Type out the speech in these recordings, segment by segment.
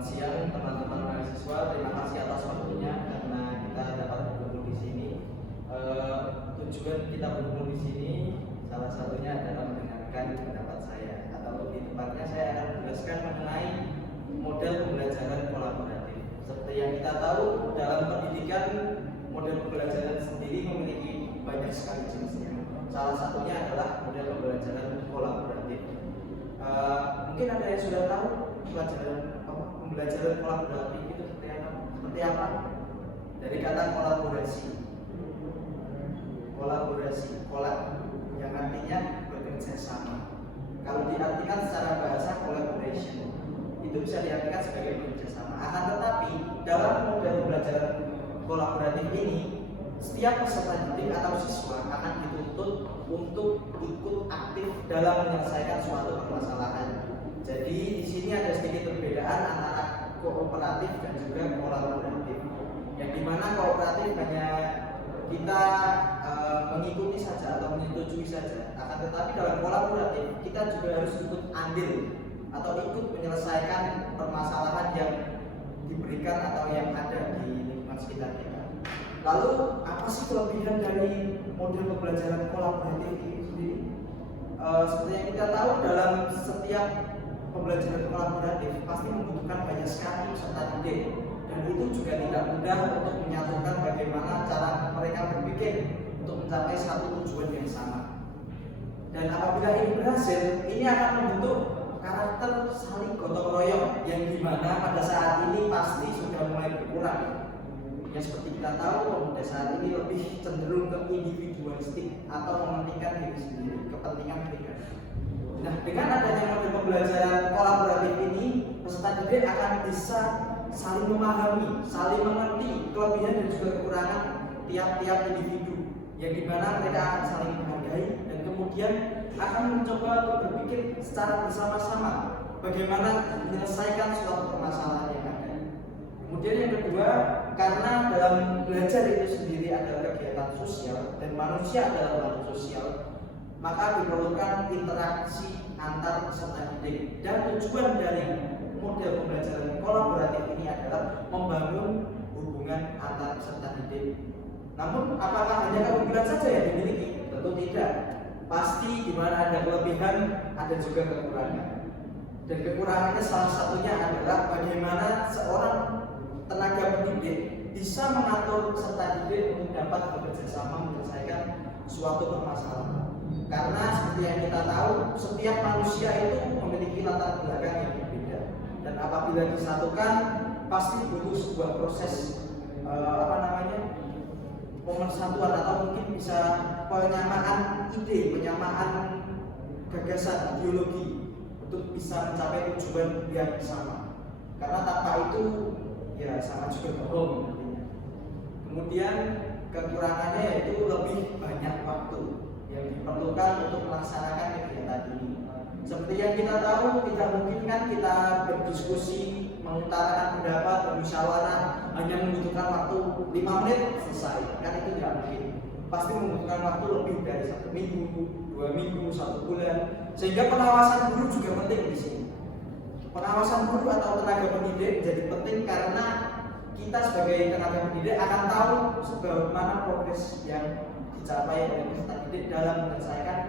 Selamat siang teman-teman mahasiswa, terima kasih atas waktunya karena kita dapat berkumpul di sini. Tujuan kita berkumpul di sini salah satunya adalah mendengarkan pendapat saya, atau lebih tepatnya saya akan menjelaskan mengenai model pembelajaran kolaboratif. Seperti yang kita tahu, dalam pendidikan model pembelajaran sendiri memiliki banyak sekali jenisnya. Salah satunya adalah model pembelajaran kolaboratif. Mungkin ada yang sudah tahu pembelajaran kolaboratif itu seperti apa? Dari kata kolaborasi, kolab yang artinya bekerja sama. Kalau diartikan secara bahasa collaboration, itu bisa diartikan sebagai bekerja sama. Akan tetapi dalam model pembelajaran kolaboratif ini, setiap peserta didik atau siswa akan dituntut untuk ikut aktif dalam menyelesaikan suatu permasalahan. Jadi di sini ada sedikit perbedaan antara kooperatif dan juga kolaboratif. Yang dimana kooperatif hanya kita mengikuti saja atau menyetujui saja. Akan tetapi dalam kolaboratif kita juga harus ikut andil atau ikut menyelesaikan permasalahan yang diberikan atau yang ada di lingkungan sekitar kita. Lalu apa sih kelebihan dari model pembelajaran kolaboratif ini sendiri? Seperti yang kita tahu, dalam setiap pembelajaran kolaboratif pasti membutuhkan banyak sekali peserta didik, dan itu juga tidak mudah untuk menyatukan bagaimana cara mereka berpikir untuk mencapai satu tujuan yang sama. Dan apabila ini berhasil, ini akan membentuk karakter saling gotong royong yang dimana pada saat ini pasti sudah mulai berkurang. Yang seperti kita tahu, pemuda saat ini lebih cenderung ke individualistik atau mementingkan diri sendiri, kepentingan pribadi. Nah, dengan adanya model pembelajaran kolaboratif ini, peserta didik akan bisa saling memahami, saling mengerti kelebihan dan juga kekurangan tiap-tiap individu, yang dimana mereka akan saling menghargai dan kemudian akan mencoba untuk berpikir secara bersama-sama bagaimana menyelesaikan suatu permasalahan yang ada. Kemudian yang kedua, karena dalam belajar itu sendiri adalah kegiatan sosial dan manusia adalah makhluk sosial, maka diperlukan interaksi antar peserta didik. Dan tujuan dari model pembelajaran kolaboratif ini adalah membangun hubungan antar peserta didik. Namun apakah hanya keunggulan saja yang dimiliki? Tentu tidak. Pasti di mana ada kelebihan, ada juga kekurangan. Dan kekurangannya salah satunya adalah bagaimana seorang tenaga pendidik bisa mengatur peserta didik untuk dapat bekerja sama menyelesaikan suatu permasalahan. Karena seperti yang kita tahu, setiap manusia itu memiliki latar belakang yang berbeda, dan apabila disatukan pasti butuh sebuah proses pemersatuan atau mungkin bisa penyamaan ide, penyamaan gagasan, ideologi untuk bisa mencapai tujuan yang sama. Karena tanpa itu ya sama juga bohong nantinya. Kemudian kekurangannya yaitu lebih banyak waktu yang diperlukan untuk melaksanakan kegiatan ini. Seperti yang kita tahu, tidak mungkin kan kita berdiskusi, mengutarakan pendapat, bermusyawarah hanya membutuhkan waktu 5 menit selesai. Kan itu tidak mungkin. Pasti membutuhkan waktu lebih dari 1 minggu, 2 minggu, 1 bulan. Sehingga pengawasan guru juga penting di sini. Pengawasan guru atau tenaga pendidik jadi penting karena kita sebagai tenaga pendidik akan tahu sejauh mana progres yang dicapai oleh peserta didik dalam menyelesaikan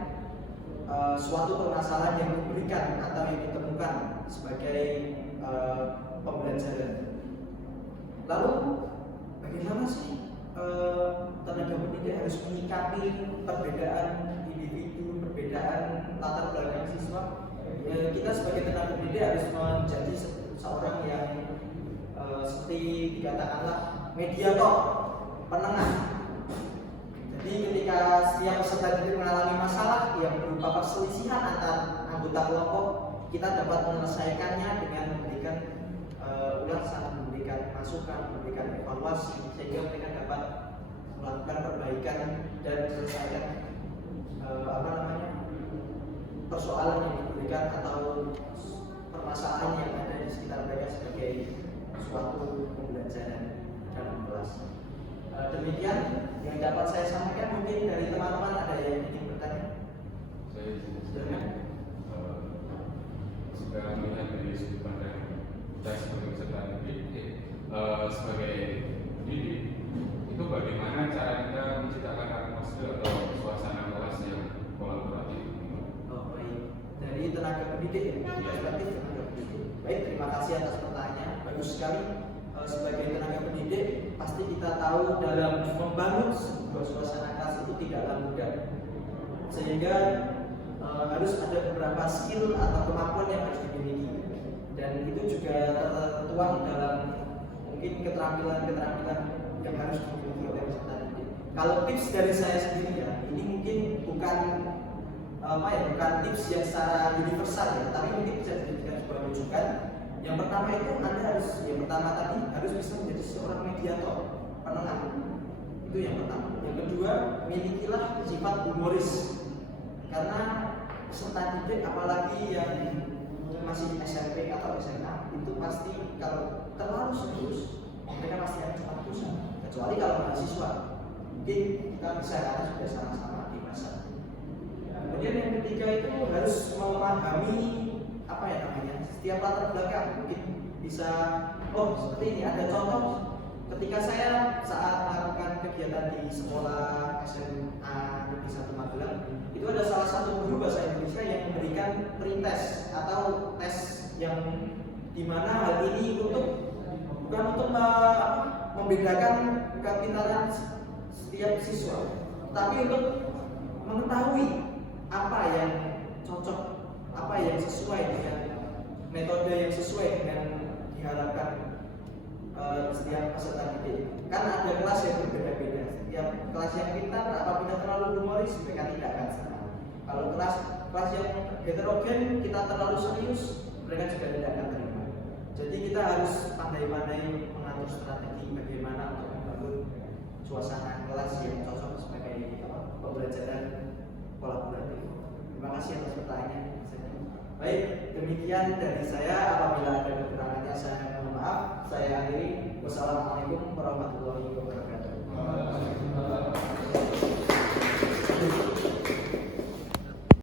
suatu permasalahan yang diberikan atau yang ditemukan sebagai pembelajaran. Lalu bagaimana sih tenaga pendidik harus menyikapi perbedaan individu, perbedaan latar belakang siswa? Kita sebagai tenaga pendidik harus menjadi seorang yang seperti dikatakanlah mediator, penengah. Jadi ketika setiap peserta didik mengalami masalah yang berupa perselisihan antar anggota kelompok, kita dapat menyelesaikannya dengan memberikan ulasan, memberikan masukan, memberikan evaluasi, sehingga mereka dapat melakukan perbaikan dan menyelesaikan persoalan yang diberikan atau permasalahan yang ada di sekitar mereka sebagai suatu pembelajaran dalam kelas. Demikian yang dapat saya sampaikan. Mungkin dari teman-teman ada yang ingin bertanya? Saya jika melihat dari sudut pandang kita sebagai pendidik, perspektif tenaga pendidik. Baik, terima kasih atas pertanyaan, bagus sekali. Sebagai tenaga pendidik, pasti kita tahu dalam membangun sebuah suasana kelas itu tidaklah mudah, sehingga harus ada beberapa skill atau kemampuan yang harus dimiliki, dan itu juga tertuang dalam mungkin keterampilan-keterampilan yang harus dimiliki oleh peserta didik. Kalau tips dari saya sendiri ya, ini mungkin bukan bukan tips yang secara universal ya, tapi mungkin bisa dijadikan sebuah rujukan. Yang pertama itu Anda harus bisa menjadi seorang mediator, penengah. Itu yang pertama. Yang kedua, milikilah sifat humoris. Karena peserta didik apalagi yang masih SMP atau SMA itu pasti kalau terlalu serius mereka pasti akan cepat bosan. Kecuali kalau mahasiswa, mungkin kita bisa karena sudah sama-sama di masa. Kemudian yang ketiga itu harus memahami setiap latar belakang. Mungkin bisa seperti ini, ada contoh ketika saya saat melakukan kegiatan di sekolah SMA Negeri 1 Magelang, itu ada salah satu guru bahasa Indonesia yang memberikan pretest atau tes yang dimana hal ini bukan untuk membedakan kepintaran setiap siswa, tapi untuk mengetahui apa yang cocok, apa yang sesuai dengan metode yang sesuai dengan diharapkan setiap peserta didik. Kan ada kelas yang berbeda-beda. Setiap kelas yang pintar apabila terlalu humoris mereka tidak akan senang. Kalau kelas yang heterogen kita terlalu serius mereka juga tidak akan terima. Jadi kita harus pandai-pandai mengatur strategi bagaimana untuk membangun suasana kelas yang cocok sebagai pembelajaran kolaboratif. Terima kasih atas pertanyaan. Baik, demikian dari saya. Apabila ada kekurangannya saya mohon maaf. Saya akhiri. Wassalamualaikum warahmatullahi wabarakatuh.